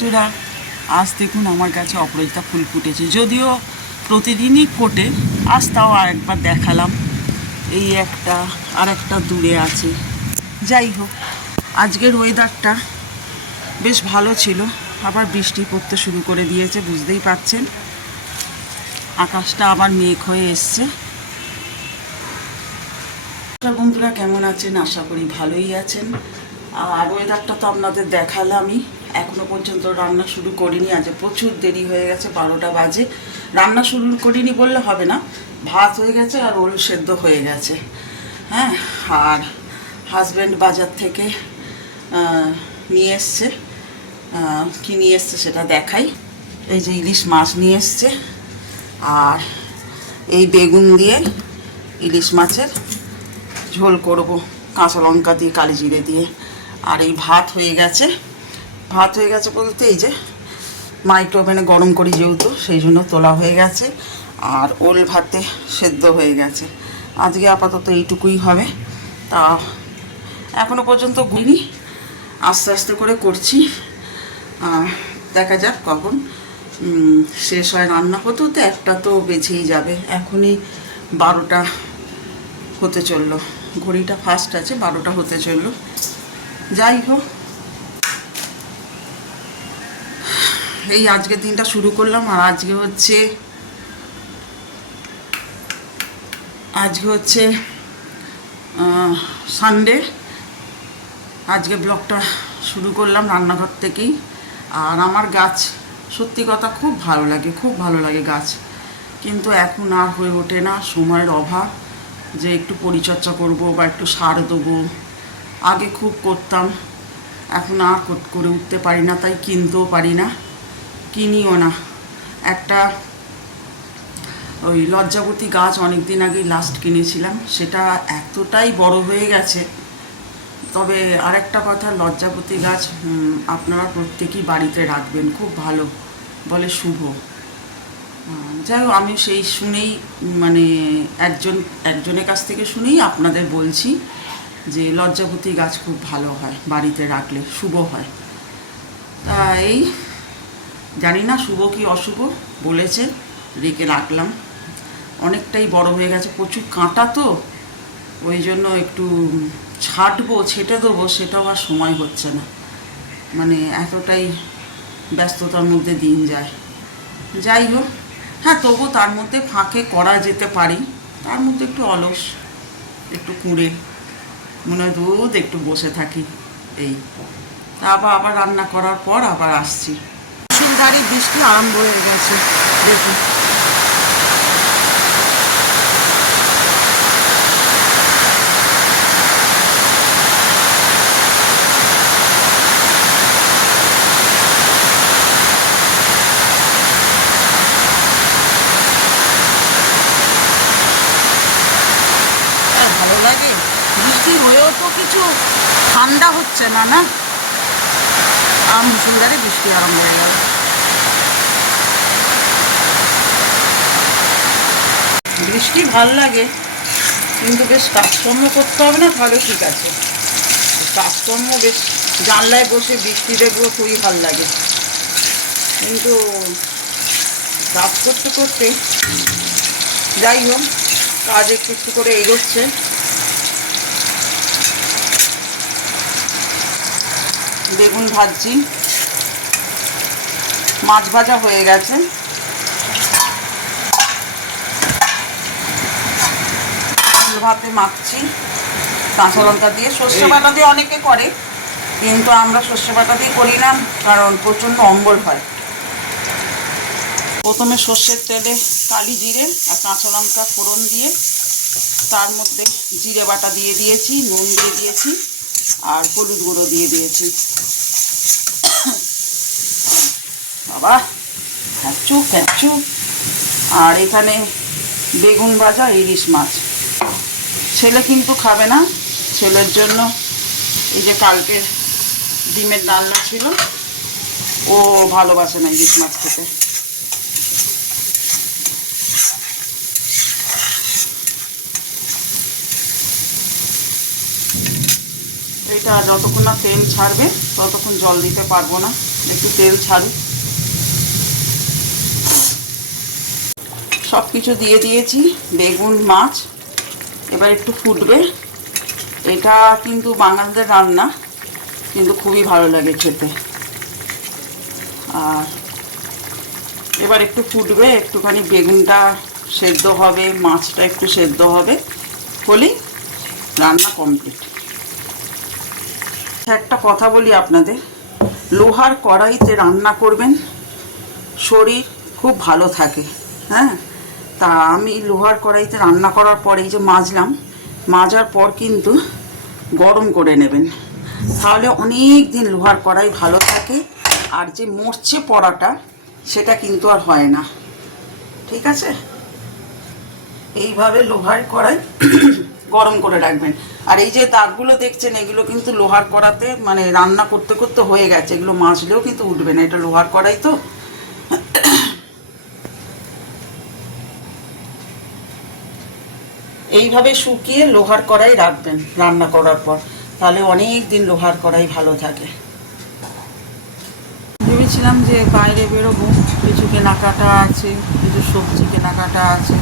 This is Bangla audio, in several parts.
বন্ধুরা আজ দেখুন আমার কাছে অপরাজিতা ফুল ফুটেছে। যদিও প্রতিদিনই ফোটে, আজ তাও আরেকবার দেখালাম। এই একটা, আর একটা দূরে আছে। যাই হোক, আজকের ওয়েদারটা বেশ ভালো ছিল। আবার বৃষ্টি পড়তে শুরু করে দিয়েছে, বুঝতেই পারছেন। আকাশটা আবার মেঘ হয়ে এসছে। নমস্কার বন্ধুরা, কেমন আছেন? আশা করি ভালোই আছেন। আর ওয়েদারটা তো আপনাদের দেখালামই। এখনও পর্যন্ত রান্না শুরু করিনি, আজ প্রচুর দেরি হয়ে গেছে, বারোটা বাজে। রান্না শুরু করিনি বললে হবে না, ভাত হয়ে গেছে আর ওল সেদ্ধ হয়ে গেছে। হ্যাঁ আর হাজব্যান্ড বাজার থেকে নিয়ে এসছে। কি নিয়ে এসছে সেটা দেখাই। এই যে ইলিশ মাছ নিয়ে এসছে, আর এই বেগুন দিয়ে ইলিশ মাছের ঝোল করব, কাঁচা লঙ্কা দিয়ে, কালি জিরে দিয়ে। আর এই ভাত হয়ে গেছে। ভাত হয়ে গেছে বলতে এই যে মাইক্রো ওভেনে গরম করি যেহেতু, সেই জন্য তোলা হয়ে গেছে। আর ওল ভাতে সেদ্ধ হয়ে গেছে। আজকে আপাতত এইটুকুই হবে। তা এখনও পর্যন্ত গুনি আস্তে আস্তে করে করছি। দেখা যাক কখন শেষ হয় রান্না। হতে হতে একটা তো বেঁচেই যাবে। এখনই বারোটা হতে চলল। ঘড়িটা ফাস্ট আছে, বারোটা হতে চলল। যাই হোক। এই আজকের দিনটা শুরু করলাম আর আজকে হচ্ছে আজকে হচ্ছে সানডে আজকে ব্লগটা শুরু করলাম রান্নাঘর থেকেই। আর আমার গাছ, সত্যি কথা খুব ভালো লাগে, খুব ভালো লাগে গাছ। কিন্তু এখন আর হয়ে ওঠে না, সময়ের অভাব। যে একটু পরিচর্যা করব বা একটু সার দেবো, আগে খুব করতাম। এখন আর করে উঠতে পারি না, তাই কিনতেও পারি না। কিনিও না। একটা ওই লজ্জাবতী গাছ অনেক দিন আগেই লাস্ট কিনেছিলাম, সেটা এতটাই বড় হয়ে গেছে। তবে আরেকটা কথা লজ্জাপতি গাছ আপনারা প্রত্যেকেই বাড়িতে রাখবেন, খুব ভালো, বলে শুভ। যাই হোক, আমি সেই শুনেই মানে একজন, একজনের কাছ থেকে শুনেই আপনাদের বলছি যে লজ্জাপতি গাছ খুব ভালো হয়, বাড়িতে রাখলে শুভ হয়। তা এই জানি না শুভ কি অশুভ বলেছে, রেখে রাখলাম। অনেকটাই বড় হয়ে গেছে, প্রচুর কাঁটা তো, ওই জন্য একটু ছাটবো, ছেটে দেবো, সেটাও আর সময় হচ্ছে না। মানে এতটাই ব্যস্ততার মধ্যে দিন যায়। যাই হোক হ্যাঁ তবু তার মধ্যে ফাঁকে করা যেতে পারি, তার মধ্যে একটু অলস, একটু কুঁড়ে, মনে হয় দুধ একটু বসে থাকি, এই। তারপর আবার রান্না করার পর আবার আসছি। মুসুলধারে বৃষ্টি আরম্ভ হয়ে গেছে দেখুন। হ্যাঁ, ভালো লাগে। বৃষ্টি হয়েও তো কিছু ঠান্ডা হচ্ছে না না? আর মুসুলধারে বৃষ্টি আরম্ভ হয়ে গেল। বৃষ্টি ভালো লাগে, কিন্তু বেশ কাজকর্ম করতে হবে না, তাহলে ঠিক আছে। কাজকর্ম বেশ, জানলায় বসে বৃষ্টি দেখব, খুবই ভালো লাগে। কিন্তু কাজ করতে করতে, যাই হোক, কাজ একটু একটু করে এগোচ্ছে। বেগুন ভাজছি। মাছ ভাজা হয়ে গেছে। ভাতে মাখছি কাঁচা লঙ্কা দিয়ে। সর্ষে বাটা দিয়ে অনেকে করে কিন্তু আমরা সর্ষে বাটা দিয়ে করি না কারণ প্রচণ্ড অম্বল হয়। প্রথমে সর্ষের তেলে কালি জিরে আর কাঁচা লঙ্কা ফোড়ন দিয়ে তার মধ্যে জিরে বাটা দিয়ে দিয়েছি নুন দিয়ে দিয়েছি আর হলুদ গুঁড়ো দিয়ে দিয়েছি। বাবা খ্যাচু খ্যাচু আর এখানে বেগুন ভাজা ইলিশ মাছ। ছেলে কিন্তু খাবে না। ছেলের জন্য এই যে কালকের ডিমের ডালনা ছিল, ও ভালোবাসে না ইলিশ মাছ খেতে। এটা যতক্ষণ না তেল ছাড়বে, ততক্ষণ জল দিতে পারব না। একটু তেল ছাড়ুক। সব কিছু দিয়ে দিয়েছি, বেগুন, মাছ। এবার একটু ফুটবে। এটা কিন্তু বাঙালদের রান্না, কিন্তু খুবই ভালো লাগে খেতে। আর এবার একটু ফুটবে, একটুখানি বেগুনটা সেদ্ধ হবে, মাছটা একটু সেদ্ধ হবে। হলেই রান্না কমপ্লিট। একটা কথা বলি আপনাদের, লোহার কড়াইতে রান্না করবেন, শরীর খুব ভালো থাকে হ্যাঁ? তা আমি লোহার কড়াইতে রান্না করার পরে যে মাজলাম, মাজার পর কিন্তু গরম করে নেবেন। তাহলে অনেক দিন লোহার কড়াই ভালো থাকে আর যে মরছে পড়াটা সেটা কিন্তু আর হয় না। ঠিক আছে? এইভাবে লোহার কড়াই গরম করে রাখবেন। আর এই যে দাগগুলো দেখছেন, এগুলো কিন্তু লোহার কড়াতে মানে রান্না করতে করতে হয়ে গেছে। এগুলো মাজলেও কিন্তু উঠবে না। এটা লোহার কড়াই তো। এইভাবে শুকিয়ে লোহার কড়াই রাখবেন রান্না করার পর। তাহলে অনেক দিন লোহার কড়াই ভালো থাকে। ভেবেছিলাম যে বাইরে বেরোবো, কিছু কেনাকাটা আছে, কিছু সবজি কেনাকাটা আছে।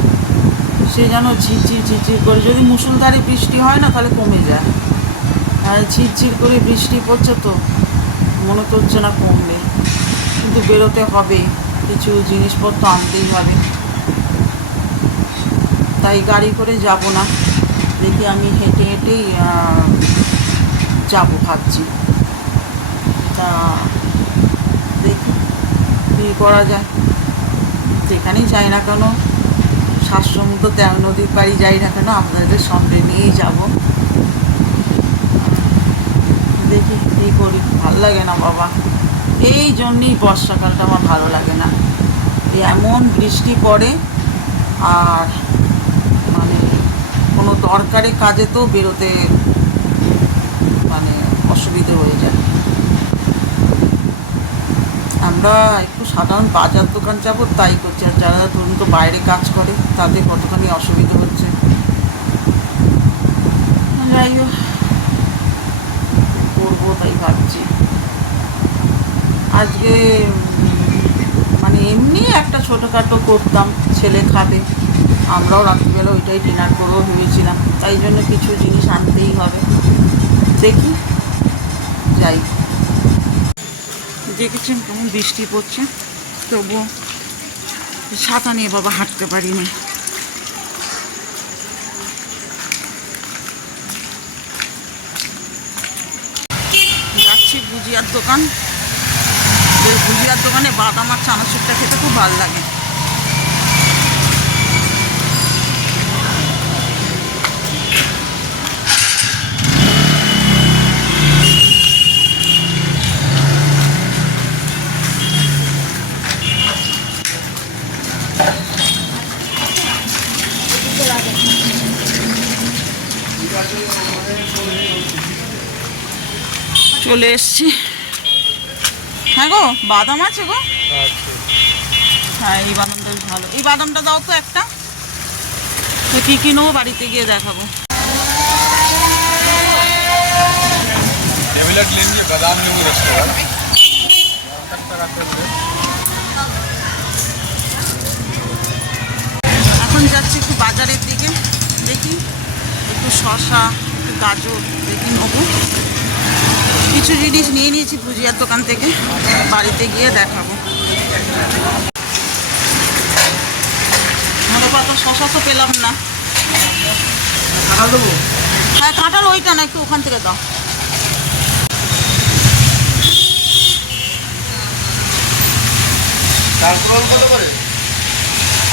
সে যেন ঝিরঝির ঝিরঝির করে, যদি মুসুলধারে বৃষ্টি হয় না, তাহলে কমে যায়। আর ঝিরঝির করে বৃষ্টি পড়ছে তো, মনে তো হচ্ছে না কমবে। কিন্তু বেরোতে হবে, কিছু জিনিসপত্র আনতেই হবে। তাই গাড়ি করে যাব না। দেখি আমি হেঁটে হেঁটেই যাব ভাবছি। তা দেখি, কী করা যায়? যেখানেই যাই না কেন শ্বাসমুদ্র তেরো নদীর বাড়ি যাই না কেন, আপনাদের সঙ্গে নিয়েই যাব। দেখি কী করি, ভালো লাগে না বাবা। এই জন্যই বর্ষাকালটা আমার ভালো লাগে না। এমন বৃষ্টি পড়ে, আর কোনো দরকারি কাজে তো বেরোতে মানে অসুবিধে হয়ে যায়। আমরা একটু সাধারণ বাজার দোকান যাব, তাই করছি। আর যারা ধরুন তো বাইরে কাজ করে, তাদের কতখানি অসুবিধা হচ্ছে? যাই হোক, করব তাই ভাবছি। আজকে মানে এমনি একটা ছোটোখাটো করতাম, ছেলে খাবে। আমরাও রাত্রিবেলা ওইটাই ডিনার করব ভেবেছিলাম। তাই জন্য কিছু জিনিস আনতেই হবে। দেখি, যাই। দেখেছেন কেমন বৃষ্টি পড়ছে? তবুও ছাতা নিয়ে বাবা হাঁটতে পারিনি। যাচ্ছি ভুজিয়ার দোকান। এই ভুজিয়ার দোকানে বাদাম আর চানাচুরটা খেতে খুব ভালো লাগে। চলে এসছি। হ্যাঁ গো বাদাম আছে গো? হ্যাঁ এই বাদামটা বেশ ভালো। এই বাদামটা দাও তো একটা। কী কী নেব বাড়িতে গিয়ে দেখাবো। এখন যাচ্ছি একটু বাজারের দিকে। দেখি একটু শশা একটু গাজর দেখি নেব। কিছু জিনিস নিয়ে নিয়েছি ভুজিয়ার দোকান থেকে। বাড়িতে গিয়ে দেখাবো। মনে পাতা শশা তো পেলাম না। হ্যাঁ কাঁঠাল ওইটা না, একটু ওখান থেকে দাও।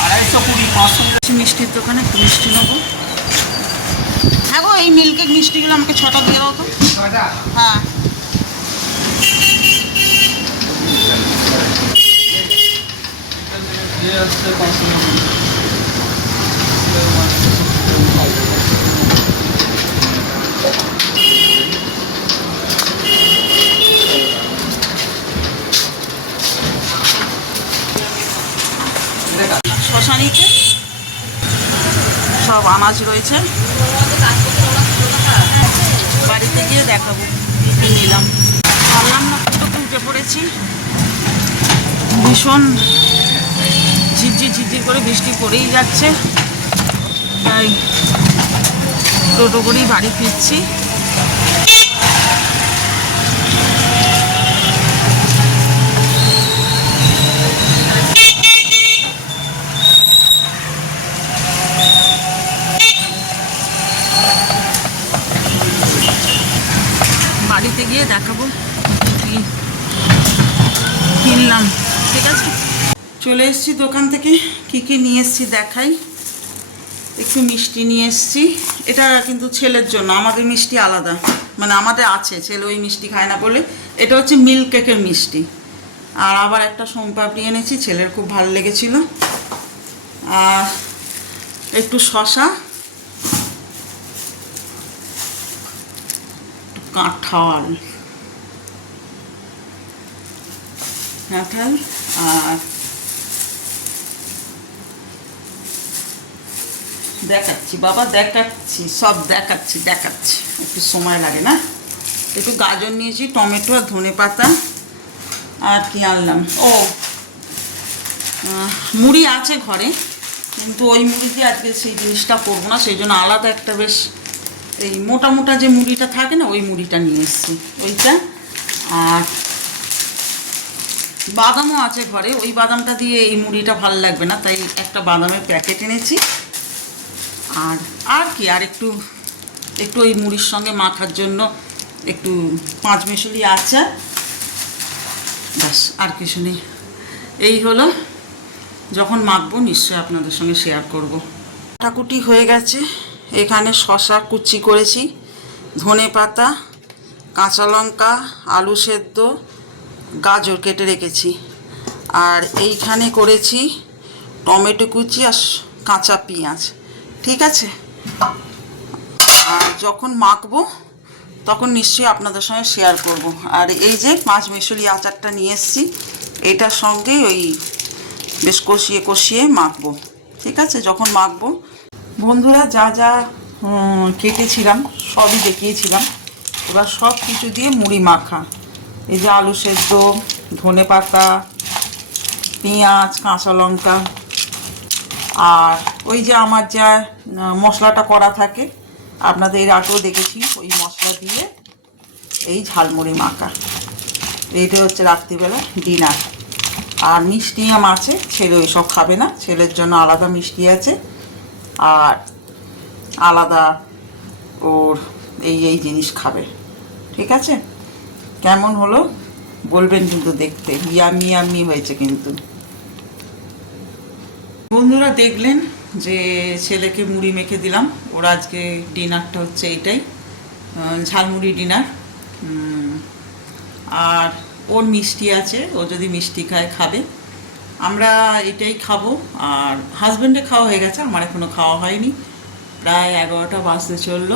আড়াইশো কুড়ি, পাঁচশো। মিষ্টির দোকানে একটু মিষ্টি নেব। হ্যাঁ গো, এই মিল্কের মিষ্টিগুলো আমাকে ছটা দিয়ে দাও তো। হ্যাঁ। পাঁচশো শশা নিতে সব আনাজ রয়েছে। বাড়িতে গিয়ে দেখাবো। নিলাম। পারলাম না তো উঠে পড়েছি ভীষণ ঝিরঝির ঝিরঝির করে বৃষ্টি পড়েই যাচ্ছে। তাই টোটো করেই বাড়ি ফিরছি। বাড়িতে গিয়ে দেখাবো কি কিনলাম ঠিক আছে চলে এসেছি দোকান থেকে। কি কি নিয়ে এসেছি দেখাই। একটু মিষ্টি নিয়ে এসেছি। এটা কিন্তু ছেলের জন্য, আমাদের মিষ্টি আলাদা। মানে আমাদের আছে, ছেলে ওই মিষ্টি খায় না বলে। এটা হচ্ছে মিল্ক কেকের মিষ্টি। আর আবার একটা সোমপাপড়ি এনেছি, ছেলের খুব ভালো লেগেছিল। আর একটু শশা। কাঁঠাল। কাঁঠাল আর দেখাচ্ছি, বাবা দেখাচ্ছি, সব দেখাচ্ছি দেখাচ্ছি। একটু সময় লাগে না? একটু গাজর নিয়েছি, টমেটো আর ধনে পাতা আর কি আনলাম? ও মুড়ি আছে ঘরে, কিন্তু ওই মুড়ি দিয়ে আজকে সেই জিনিসটা করব না, সেই জন্য আলাদা একটা বেশ এই মোটা মোটা যে মুড়িটা থাকে না, ওই মুড়িটা নিয়ে এসেছি। ওইটা আর বাদামও আছে ঘরে, ওই বাদামটা দিয়ে এই মুড়িটা ভালো লাগবে না, তাই একটা বাদামের প্যাকেট এনেছি। আর আর কি, আর একটু একটু ওই মুড়ির সঙ্গে মাখার জন্য একটু পাঁচ মেশলি আচার ব্যাস, আর কিছু নেই। এই হলো, যখন মাখবো নিশ্চয়ই আপনাদের সঙ্গে শেয়ার করব। কাটাকুটি হয়ে গেছে। এখানে শশা কুচি করেছি, ধনে পাতা, কাঁচা লঙ্কা, আলু সেদ্ধ, গাজর কেটে রেখেছি। আর এইখানে করেছি টমেটো কুচি আর কাঁচা পেঁয়াজ। ঠিক আছে? আর যখন মাখবো, তখন নিশ্চয়ই আপনাদের সঙ্গে শেয়ার করব। আর এই যে পাঁচ মেশলি আচারটা নিয়ে এসেছি, এটার সঙ্গে ওই বেশ কষিয়ে কষিয়ে মাখবো। ঠিক আছে? যখন মাখবো, বন্ধুরা যা যা কেটেছিলাম, সবই দেখিয়েছিলাম। এবার সব কিছু দিয়ে মুড়ি মাখা। এই যে আলু সেদ্ধ, ধনে পাতা, পেঁয়াজ, কাঁচা লঙ্কা, আর ওই যে আমার যা মশলাটা করা থাকে, আপনাদের এর আগেও দেখেছি, ওই মশলা দিয়ে এই ঝালমুড়ি মাখা। এইটা হচ্ছে রাত্রিবেলা ডিনার। আর মিষ্টি আম আছে, ছেলে ওইসব খাবে না, ছেলের জন্য আলাদা মিষ্টি আছে। আর আলাদা ওর এই এই জিনিস খাবে। ঠিক আছে? কেমন হলো? বলবেন কিন্তু দেখতে। ইয়ামি ইয়ামি হয়েছে কিন্তু। বন্ধুরা দেখলেন যে ছেলেকে মুড়ি মেখে দিলাম। ওর আজকে ডিনারটা হচ্ছে এইটাই। ঝালমুড়ি ডিনার। আর ওর মিষ্টি আছে, ও যদি মিষ্টি খায়, খাবে। আমরা এটাই খাব। আর হাজব্যান্ডে খাওয়া হয়ে গেছে, আমার এখনও খাওয়া হয়নি। প্রায় এগারোটা বাজতে চলল।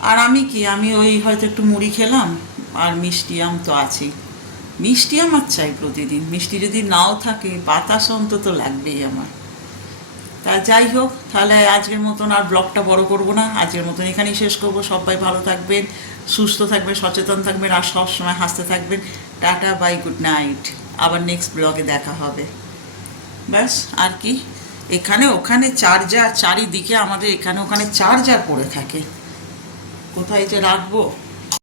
আর আমি কি? আমি ওই হয়তো একটু মুড়ি খেলাম, আর মিষ্টি আম তো আছেই। মিষ্টি আমার চাই প্রতিদিন। মিষ্টি যদি নাও থাকে, বাতাস অন্তত লাগবেই আমার। তা যাই হোক, তাহলে আজকের মতন আর ব্লগটা বড় করব না। আজকের মতন এখানেই শেষ করব। সবাই ভালো থাকবেন, সুস্থ থাকবেন, সচেতন থাকবেন, আর সব সময় হাসতে থাকবেন। Tata, bye, good night. আবার নেক্সট ব্লগে দেখা হবে। ব্যাস, আর কি? এখানে ওখানে চার্জার, চারিদিকে আমাদের এখানে ওখানে চার্জার পড়ে থাকে। কোথায় যে রাখব?